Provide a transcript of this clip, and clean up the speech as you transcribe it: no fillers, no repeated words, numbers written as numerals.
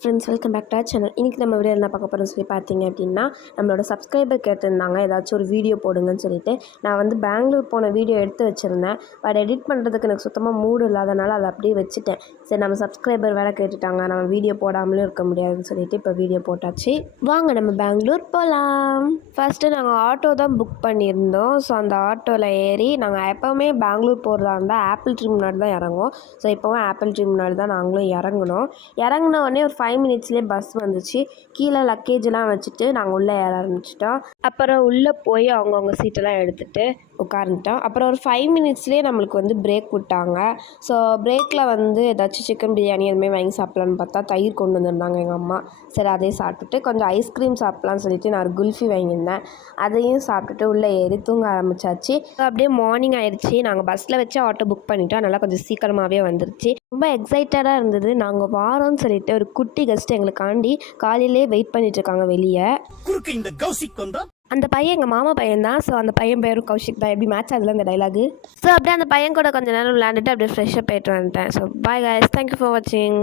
Friends, welcome back to channel. இன்றைக்கி நம்ம video என்ன பார்க்க போகிறோம்னு சொல்லி பார்த்தீங்க அப்படின்னா, நம்மளோட சப்ஸ்கிரைபர் கேட்டிருந்தாங்க ஏதாச்சும் ஒரு வீடியோ போடுங்கன்னு சொல்லிட்டு. நான் வந்து பெங்களூர் போன வீடியோ எடுத்து வச்சுருந்தேன். பட் எடிட் பண்ணுறதுக்கு எனக்கு சுத்தமாக மூடு இல்லாதனால அதை அப்படியே வச்சுட்டேன். சரி, நம்ம சப்ஸ்கிரைபர் வேலை கேட்டுட்டாங்க, நம்ம வீடியோ போடாமலும் இருக்க முடியாதுன்னு சொல்லிட்டு இப்போ வீடியோ போட்டாச்சு. வாங்க நம்ம பெங்களூர் போகலாம். ஃபஸ்ட்டு நாங்கள் ஆட்டோ தான் புக் பண்ணியிருந்தோம். ஸோ அந்த ஆட்டோவில் ஏறி நாங்கள் எப்போவுமே பெங்களூர் போகிறதா இருந்தால் ஆப்பிள் ட்ரீ முன்னாடி தான் இறங்குவோம். ஸோ இப்போவும் ஆப்பிள் ட்ரீ முன்னாடி தான் நாங்களும் இறங்கினோம். இறங்கின உடனே ஒரு 5 மினிட்ஸ்லேயே பஸ் வந்துச்சு. கீழே லக்கேஜெலாம் வச்சுட்டு நாங்கள் உள்ளே ஏற ஆரம்பிச்சிட்டோம். அப்புறம் உள்ளே போய் அவங்கவுங்க சீட்டெல்லாம் எடுத்துகிட்டு உட்காந்துட்டோம். அப்புறம் ஒரு 5 மினிட்ஸ்லேயே நம்மளுக்கு வந்து பிரேக் விட்டாங்க. ஸோ பிரேக்கில் வந்து ஏதாச்சும் சிக்கன் பிரியாணி அதுமாதிரி வாங்கி சாப்பிட்லான்னு பார்த்தா தயிர் கொண்டு வந்திருந்தாங்க எங்கள் அம்மா. சரி, அதே சாப்பிட்டுட்டு கொஞ்சம் ஐஸ்கிரீம் சாப்பிட்லான்னு சொல்லிட்டு நான் ஒரு குல்ஃபி வாங்கியிருந்தேன். அதையும் சாப்பிட்டுட்டு உள்ளே ஏறி தூங்க ஆரம்பித்தாச்சு. அப்படியே மார்னிங் ஆயிடுச்சு. நாங்கள் பஸ்ஸில் வச்சு ஆட்டோ புக் பண்ணிட்டோம். அதனால் கொஞ்சம் சீக்கிரமாகவே வந்துருச்சு. ரொம்ப எக்ஸைட்டடாக இருந்தது. நாங்கள் வாரோன்னு சொல்லிட்டு ஒரு குட்டி கெஸ்ட் எங்களுக்காண்டி காலையிலே வெயிட் பண்ணிட்டுருக்காங்க வெளியே. அந்த பையன் எங்கள் மாமா பையன் தான். ஸோ அந்த பையன் பேரும் கௌஷிக் தான். எப்படி மேட்ச் ஆகுதுல அந்த டைலாகு. ஸோ அப்படியே அந்த பையன் கூட கொஞ்சம் நேரம் விளையாண்டுட்டு அப்படியே ஃப்ரெஷ்ஷாக போயிட்டு வந்துட்டேன். So bye guys, thank you for வாட்சிங்.